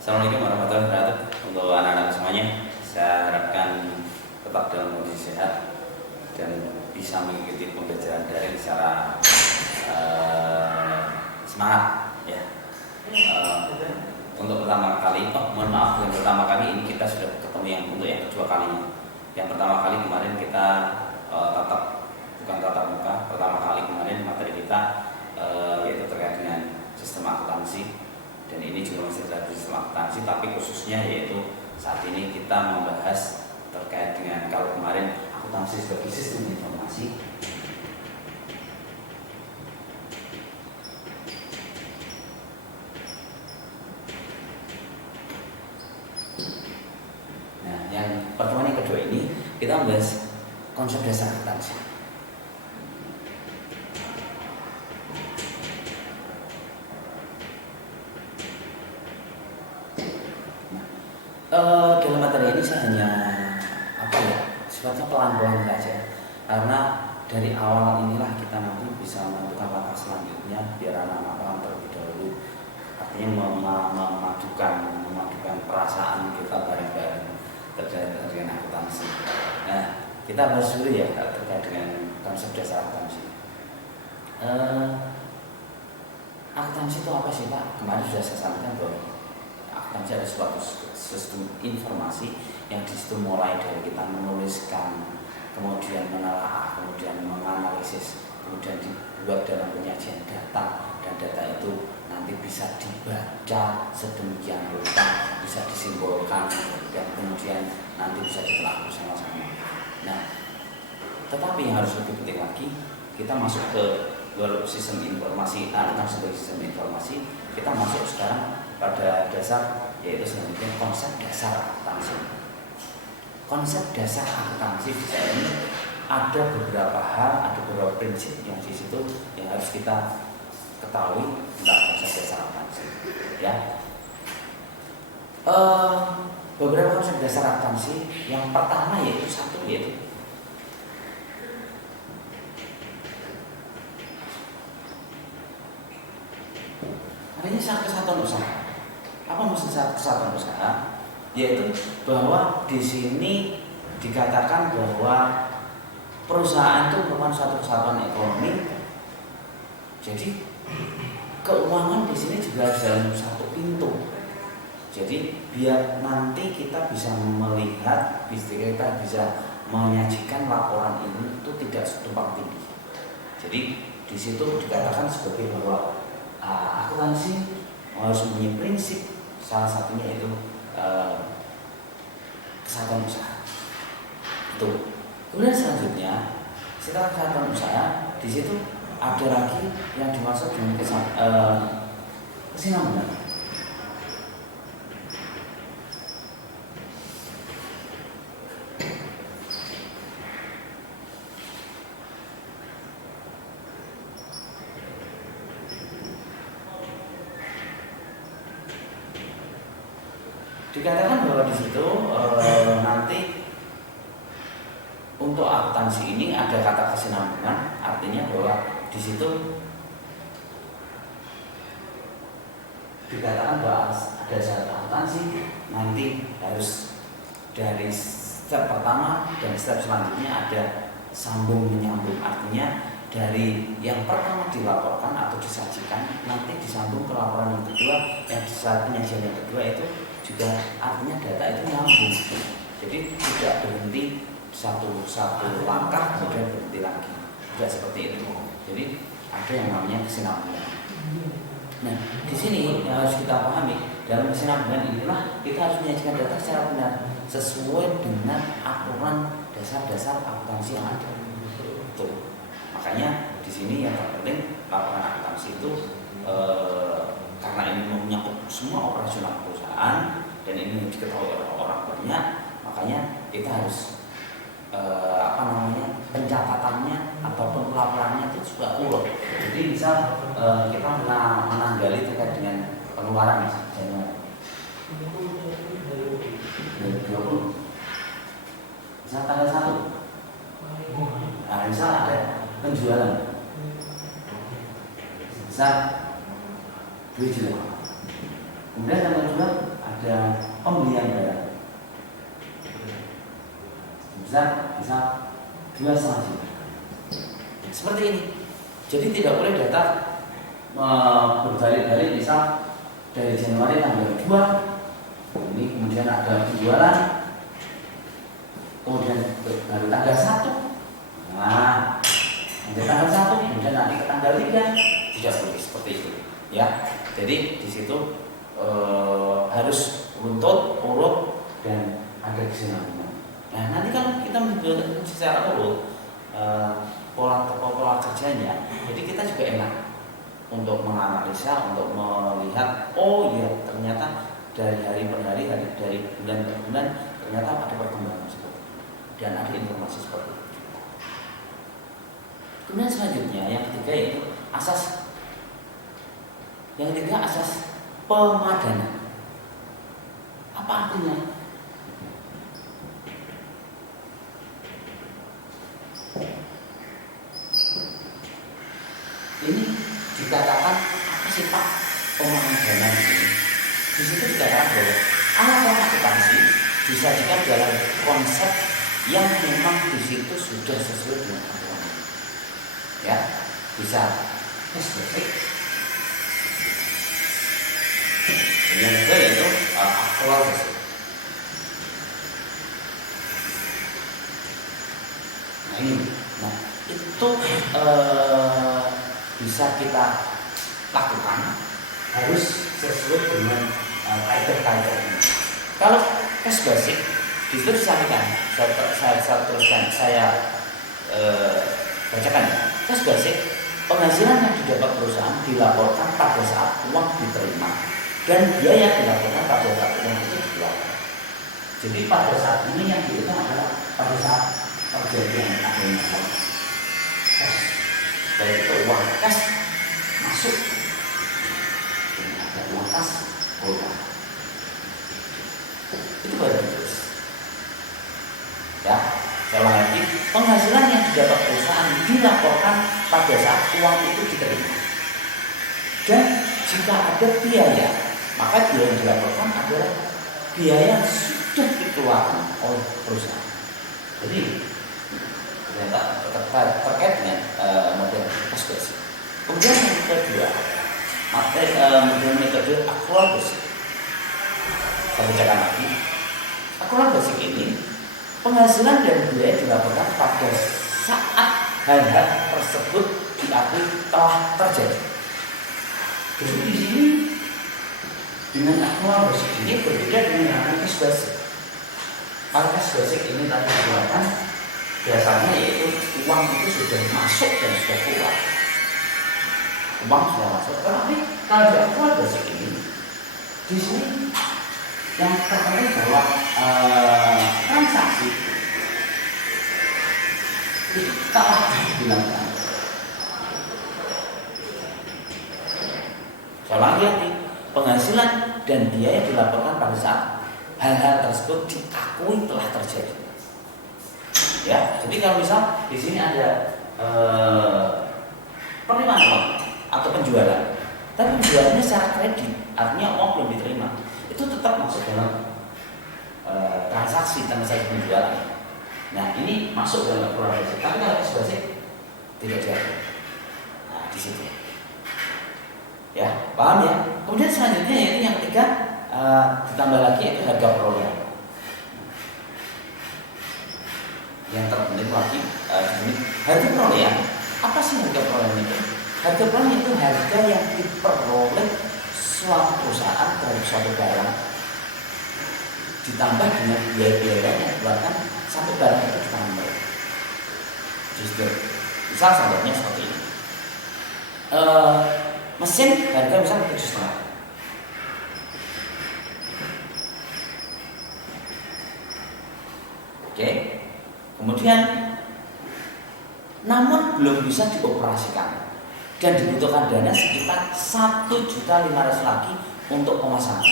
Assalamualaikum warahmatullahi wabarakatuh. Untuk anak-anak semuanya, saya harapkan tetap dalam kondisi sehat dan bisa mengikuti pembelajaran daring secara semangat ya. Untuk pertama kali, mohon maaf, yang pertama kali ini kita sudah ketemu untuk yang kedua kalinya. Yang pertama kali kemarin kita bukan tatap muka. Pertama kali kemarin materi kita yaitu terkait dengan sistem akuntansi. Dan ini juga masih terkait sistem akuntansi, tapi khususnya yaitu saat ini kita membahas terkait dengan, kalau kemarin akuntansi sebagai sistem informasi, nah yang pertemuan yang kedua ini kita membahas konsep dasar akuntansi. Dalam materi ini saya hanya sifatnya pelan-pelan saja, karena dari awal inilah kita nanti bisa menentukan langkah selanjutnya biar anak-anak paham terlebih dahulu. Artinya memadukan perasaan kita bareng-bareng terkait dengan akuntansi. Nah, kita bahas dulu ya terkait dengan konsep dasar akuntansi. Akuntansi itu apa sih Pak? Kemarin sudah saya sampaikan bahwa akuntansi ada suatu sistem informasi yang disitu mulai dari kita menuliskan, kemudian menelaah, kemudian menganalisis, kemudian dibuat dalam penyajian data, dan data itu nanti bisa dibaca sedemikian rupa, bisa disimbolkan, dan kemudian nanti bisa ditelah bersama-sama. Nah, tetapi yang harus lebih penting lagi, kita masuk ke sistem informasi, sebagai sistem informasi, kita masuk sekarang pada dasar, yaitu sebenarnya konsep dasar akuntansi. Konsep dasar akuntansi di sini ada beberapa hal, ada beberapa prinsip yang di situ yang harus kita ketahui tentang konsep dasar akuntansi. Ya, beberapa konsep dasar akuntansi. Yang pertama yaitu adanya kesatuan usaha. Apa maksud kesatuan usaha? Yaitu bahwa di sini dikatakan bahwa perusahaan itu merupakan suatu kesatuan ekonomi. Jadi keuangan di sini juga harus dalam satu pintu. Jadi biar nanti kita bisa melihat, kita bisa menyajikan laporan ini itu tidak tumpang tindih. Jadi di situ dikatakan sebagai bahwa akuntansi harus mempunyai prinsip, salah satunya itu kesatuan usaha. Itu. Kemudian selanjutnya setelah kesatuan usaha, di situ ada lagi yang dimaksud dengan kesinambungan. Dikatakan bahwa di situ nanti untuk akuntansi ini ada kata kesinambungan, artinya bahwa di situ dikatakan bahwa ada syarat akuntansi nanti harus dari step pertama dan step selanjutnya ada sambung menyambung, artinya dari yang pertama dilaporkan atau disajikan nanti disambung ke laporan yang kedua, yang saat penyajian yang kedua itu juga artinya data itu nyambung. Jadi tidak berhenti satu langkah kemudian berhenti lagi, tidak seperti itu. Jadi ada yang namanya kesinambungan. Nah, di sini yang harus kita pahami, dalam kesinambungan inilah kita harus menyajikan data secara benar sesuai dengan aturan dasar-dasar akuntansi yang ada. Betul. Makanya di sini yang terpenting laporan akuntansi itu karena ini menyangkut semua operasional perusahaan dan ini diketahui oleh orang banyak, makanya kita harus pencatatannya ataupun pelaporannya itu juga urut. Jadi misal kita menanggali terkait dengan pengeluaran Januari 2020, misal tanggal 1, nah misal ada penjualan sebesar 2 juta, kemudian tanggal 2 ada ada pembelian barang bisa 2,5 juta. Seperti ini. Jadi tidak boleh data berbalik-balik, misal dari Januari tanggal 2 ini kemudian ada penjualan, kemudian baru tanggal 1. Nah, dari tanggal 1 kemudian nanti ke tanggal 3, tidak boleh seperti itu. Ya, jadi di situ harus runtut, urut, dan ada kesinambungan. Nah, nanti kalau kita menjual secara urut pola kerjanya, jadi kita juga enak untuk menganalisa, untuk melihat, oh iya ternyata dari hari per hari, dari bulan ke bulan ternyata ada perkembangan seperti itu dan ada informasi seperti itu. Kemudian selanjutnya yang ketiga yaitu asas. Yang ketiga asas pemadanan. Apa artinya? Ini dikatakan apa sih Pak pemadanan ini? Di situ dikatakan bahwa alat akuntansi disajikan dalam konsep yang memang di situ sudah sesuai dengan aturan. Ya, bisa basic. Yang kedua yaitu aktual basic. Nah ini, itu bisa kita lakukan harus sesuai dengan kaidah-kaidah ini. Kalau cash basic di situ disampaikan, saya teruskan, saya bacakan ya. Cash basic, penghasilan yang didapat perusahaan dilaporkan pada saat uang diterima dan biaya dilaporkan pada saat uang itu dikeluarkan. Jadi pada saat ini yang dihitung adalah pada saat terjadinya adanya uang cash, baik itu uang cash masuk dan ada uang cash keluar, itu baru terus. Ya, saya ulang lagi, penghasilan yang didapat perusahaan dilaporkan pada saat uang itu diterima. Dan jika ada biaya, maka biaya yang dilaporkan adalah biaya yang sudah dikeluarkan oleh perusahaan. Jadi ternyata terkait dengan model cash basic. Kemudian yang kedua, metode aktual basic. Saya bacakan lagi. Aktual basic ini penghasilan dan biaya dilaporkan pada saat hal-hal tersebut diakui telah terjadi. Jadi di sini dengan aktual basic ini berbeda dengan cash basic. Kalau cash basic ini tadi dikeluarkan biasanya yaitu uang itu sudah masuk dan sudah keluar. Uang sudah masuk. Tetapi kalau di aktual basic ini di sini yang terpenting bahwa transaksi itu telah dilakukan. Soalnya lagi penghasilan dan biaya dilaporkan pada saat hal-hal tersebut diakui telah terjadi. Ya, jadi kalau misal di sini ada penerimaan uang atau penjualan, tapi penjualannya secara kredit, artinya uang belum diterima, itu tetap masuk dalam transaksi penjualan. Nah ini masuk dalam aktual basic, tapi kalau cash basic tidak diatur. Nah di situ, ya paham ya. Kemudian selanjutnya yaitu yang ketiga, ditambah lagi yaitu harga perolehan. Yang terpenting lagi ini harga perolehan. Apa sih harga perolehan itu? Harga perolehan itu harga yang diperoleh suatu perusahaan terhadap suatu barang ditambah dengan biaya-biaya yang dikeluarkan sampai barang itu di tangan mereka. Justru, misal contohnya seperti ini. Mesin harga misal 7,5. Oke. Kemudian namun belum bisa dioperasikan dan dibutuhkan dana sekitar 1.500.000 lagi untuk pemasangan.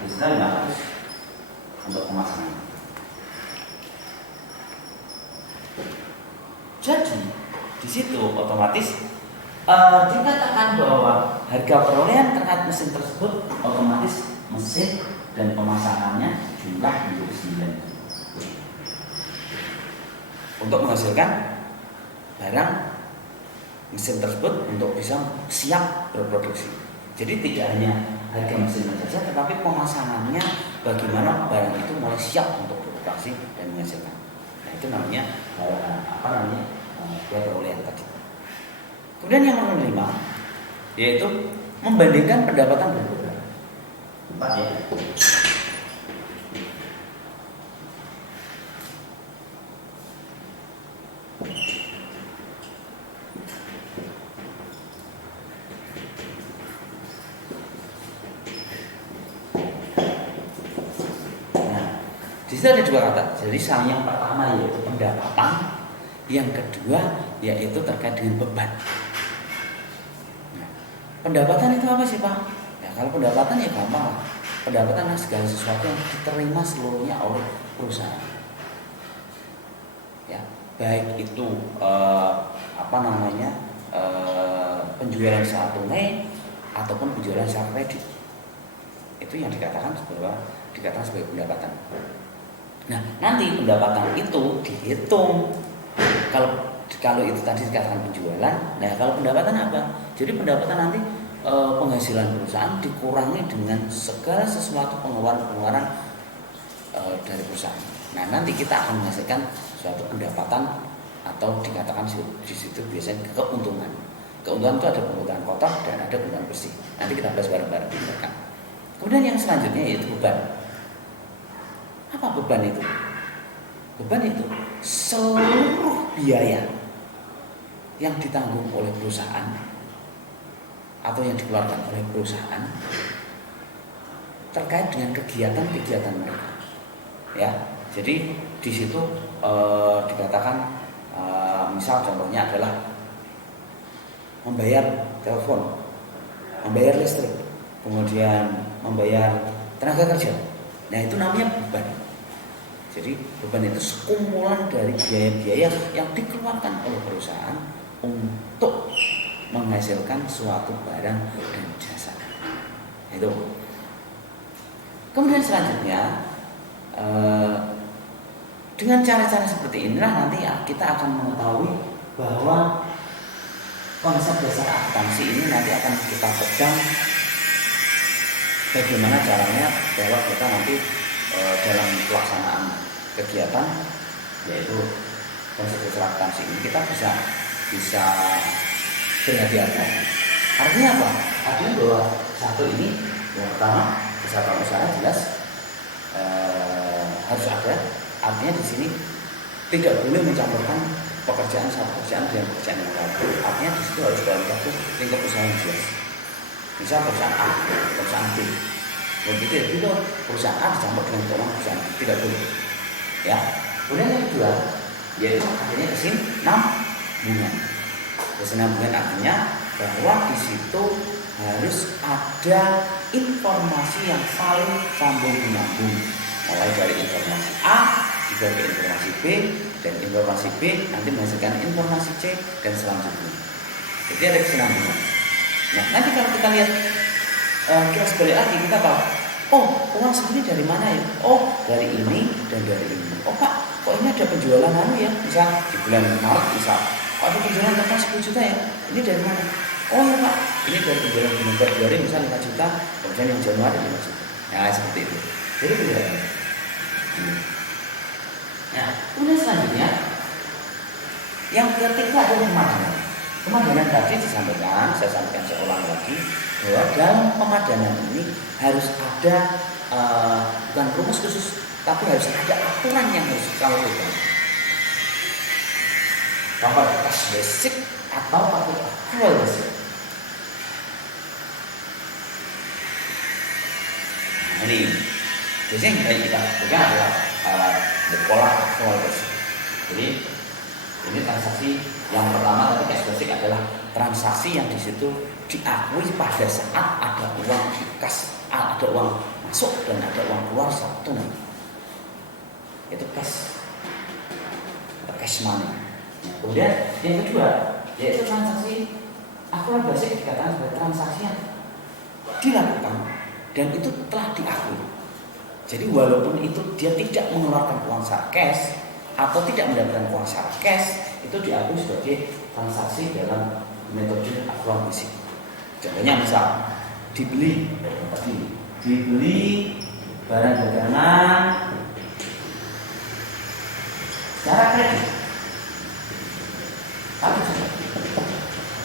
1.500.000 untuk pemasangan. Jadi di situ otomatis dikatakan bahwa harga perolehan terkait mesin tersebut otomatis mesin dan pemasangannya jumlah menjadi 9 untuk menghasilkan barang mesin tersebut untuk bisa siap berproduksi. Jadi tidak hanya harga mesin saja, tetapi pemasangannya bagaimana barang itu mulai siap untuk beroperasi dan menghasilkan. Nah itu namanya harga perolehan tadi. Kemudian yang nomor 5 yaitu membandingkan pendapatan dan beban. 4 ya. Nah, di situ ada 2 kata. Jadi yang pertama yaitu pendapatan, yang kedua yaitu terkait dengan beban. Pendapatan itu apa sih Pak? Ya kalau pendapatan ya gampang lah. Pendapatan adalah segala sesuatu yang diterima seluruhnya oleh perusahaan. Ya, baik itu penjualan secara tunai ataupun penjualan secara kredit. Itu yang dikatakan sebagai pendapatan. Nah, nanti pendapatan itu dihitung. Kalau itu tadi dikatakan penjualan, nah kalau pendapatan apa? Jadi pendapatan nanti penghasilan perusahaan dikurangi dengan segala sesuatu pengeluaran dari perusahaan. Nah nanti kita akan menghasilkan suatu pendapatan atau dikatakan di situ biasanya keuntungan. Keuntungan itu ada keuntungan kotor dan ada keuntungan bersih. Nanti kita bahas bareng-bareng di belakang. Kemudian yang selanjutnya yaitu beban. Apa beban itu? Beban itu seluruh biaya yang ditanggung oleh perusahaan atau yang dikeluarkan oleh perusahaan terkait dengan kegiatan-kegiatan mereka. Ya, jadi di situ dikatakan misal contohnya adalah membayar telepon, membayar listrik, kemudian membayar tenaga kerja. Nah itu namanya beban. Jadi beban itu sekumpulan dari biaya-biaya yang dikeluarkan oleh perusahaan untuk menghasilkan suatu barang dan jasa. Itu. Kemudian selanjutnya dengan cara-cara seperti inilah nanti kita akan mengetahui bahwa konsep dasar akuntansi ini nanti akan kita pegang bagaimana caranya bahwa kita nanti dalam pelaksanaan kegiatan yaitu konsep dasar akuntansi ini kita bisa berhati-hati. Artinya apa? Artinya bahwa satu ini yang pertama kesatuan usaha jelas harus ada. Artinya di sini tidak boleh mencampurkan pekerjaan satu pekerjaan dengan pekerjaan yang lain. Artinya di situ harus dalam satu lingkup usaha yang jelas. Misal perusahaan A, perusahaan B. Begitu itu perusahaan A dicampur dengan perusahaan B, tidak boleh. Ya. Kemudian yang kedua yaitu adanya kesinambungan. Kesinambungan artinya bahwa di situ harus ada informasi yang saling sambung menyambung, mulai dari informasi A juga ke informasi B, dan informasi B nanti menghasilkan informasi C dan selanjutnya. Jadi ada kesinambungan. Nah nanti kalau kita lihat kita sebalik lagi kita tahu, oh uang segini dari mana ya? Oh dari ini dan dari ini. Oh Pak, kok ini ada penjualan ya? Misal di bulan Maret misal, kok ada penjualan total 10 juta ya? Ini dari mana? Oh ya Pak, ini dari penjualan bulan Februari misal 5 juta, kemudian yang Januari 5 juta. Nah seperti itu. Jadi penjualan. Nah, kemudian selanjutnya yang ketiga adalah pemadanan. Pemadanan tadi saya sampaikan seulang lagi bahwa dalam pemadanan ini harus ada bukan rumus khusus, tapi harus ada aturan yang harus kamu pegang. Kapasitas basic atau pakai aktual basic. Nah, ini biasanya yang baik kita pegang adalah pola aktual basic. Jadi ini transaksi yang pertama tadi cash basic adalah transaksi yang di situ diakui pada saat ada uang di kas, ada uang masuk dan ada uang keluar secara tunai. Itu cash money. Kemudian yang kedua yaitu transaksi akrual basic dikatakan sebagai transaksi yang dilakukan dan itu telah diakui. Jadi walaupun itu dia tidak mengeluarkan uang secara cash atau tidak mendapatkan uang secara cash, itu diakui sebagai transaksi dalam metode akrual basic. Contohnya misal dibeli barang dagangan secara kredit,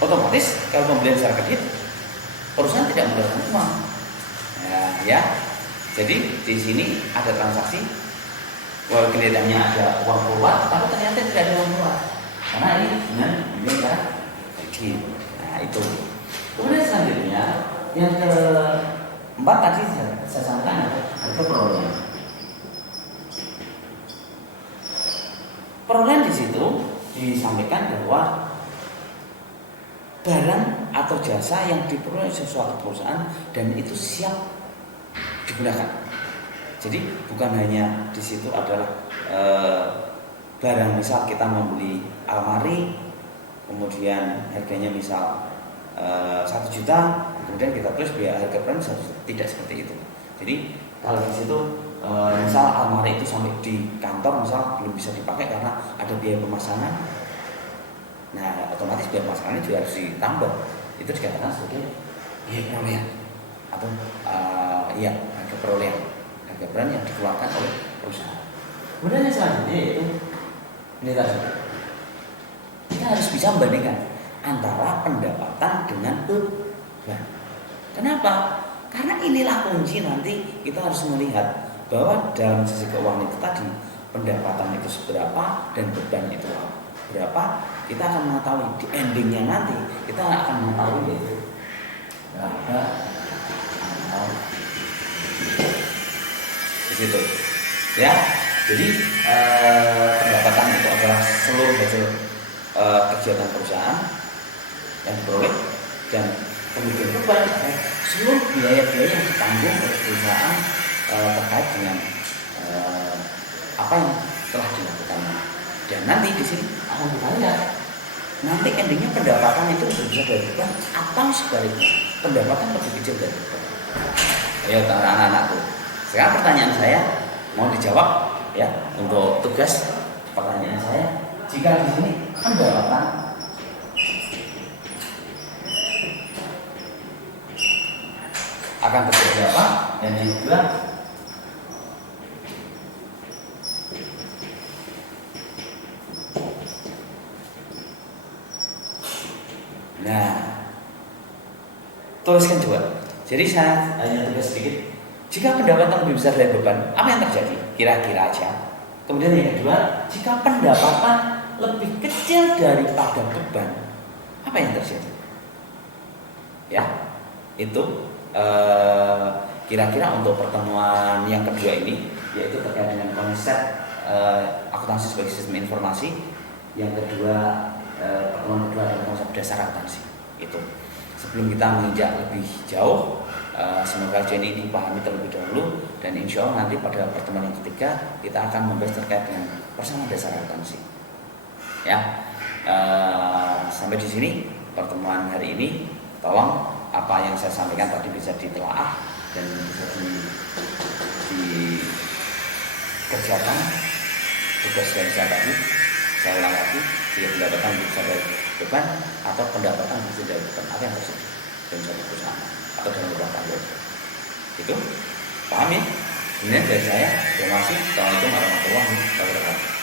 otomatis kalau pembelian secara kredit perusahaan tidak mendapatkan uang. Ya. Jadi di sini ada transaksi, walaupun kelihatannya ada uang keluar, tapi ternyata tidak ada uang keluar karena ini dengan pembelian secara kredit. Nah itu. Kemudian selanjutnya yang keempat tadi saya sampaikan ada perolehan. Perolehan di situ disampaikan bahwa barang atau jasa yang diperoleh oleh suatu perusahaan dan itu siap digunakan. Jadi bukan hanya di situ adalah barang, misal kita membeli almari, kemudian harganya misal 1 juta, kemudian kita tulis biaya harga brand 1 juta. Tidak seperti itu. Jadi kalau di situ misal almari itu sampai di kantor misal belum bisa dipakai karena ada biaya pemasangan, nah otomatis biaya pemasangannya juga harus ditambah. Itu dikatakan sebagai biaya perolehan atau harga perolehan, harga brand yang dikeluarkan oleh perusahaan. Kemudian yang selanjutnya yaitu ini tadi, kita harus bisa membandingkan antara pendapatan dengan beban. Kenapa? Karena inilah kunci nanti kita harus melihat bahwa dalam sisi keuangan itu tadi pendapatan itu seberapa dan beban itu berapa. Kita akan mengetahui di endingnya nanti kita akan mengetahui yaitu berapa atau di situ. Ya, jadi pendapatan itu adalah seluruh hasil kegiatan perusahaan yang diperoleh, dan kemudian beban seluruh biaya-biaya yang ditanggung oleh perusahaan terkait dengan apa yang telah dilakukan. Dan nanti di sini akan kita lihat nanti endingnya pendapatan itu lebih besar dari beban atau sebaliknya pendapatan lebih kecil dari beban. Ayo anak-anakku, sekarang pertanyaan saya mau dijawab ya, untuk tugas pertanyaan saya. Jika di sini pendapatan akan terjadi apa? Dan yang kedua, nah, tuliskan coba. Jadi saya hanya tulis sedikit. Jika pendapatan lebih besar dari beban, apa yang terjadi? Kira-kira aja. Kemudian yang kedua, jika pendapatan lebih kecil daripada beban, apa yang terjadi? Ya, itu kira-kira untuk pertemuan yang kedua ini, yaitu terkait dengan konsep akuntansi sebagai sistem informasi. Yang kedua, pertemuan kedua adalah konsep dasar akuntansi. Itu sebelum kita menginjak lebih jauh, semoga kajian ini dipahami terlebih dahulu, dan insya Allah nanti pada pertemuan yang ketiga kita akan membahas terkait dengan persamaan dasar akuntansi. Ya, sampai di sini pertemuan hari ini. Tolong apa yang saya sampaikan tadi bisa ditelaah dan bisa dikerjakan tugas dari saya tadi. Saya ulang lagi, jika pendapatan bisa dari beban atau pendapatan bisa dari beban, apa yang terjadi dalam suatu perusahaan atau dalam rumah tangga. Itu paham ya? Ini dari saya. Terima kasih. Assalamualaikum warahmatullahi wabarakatuh.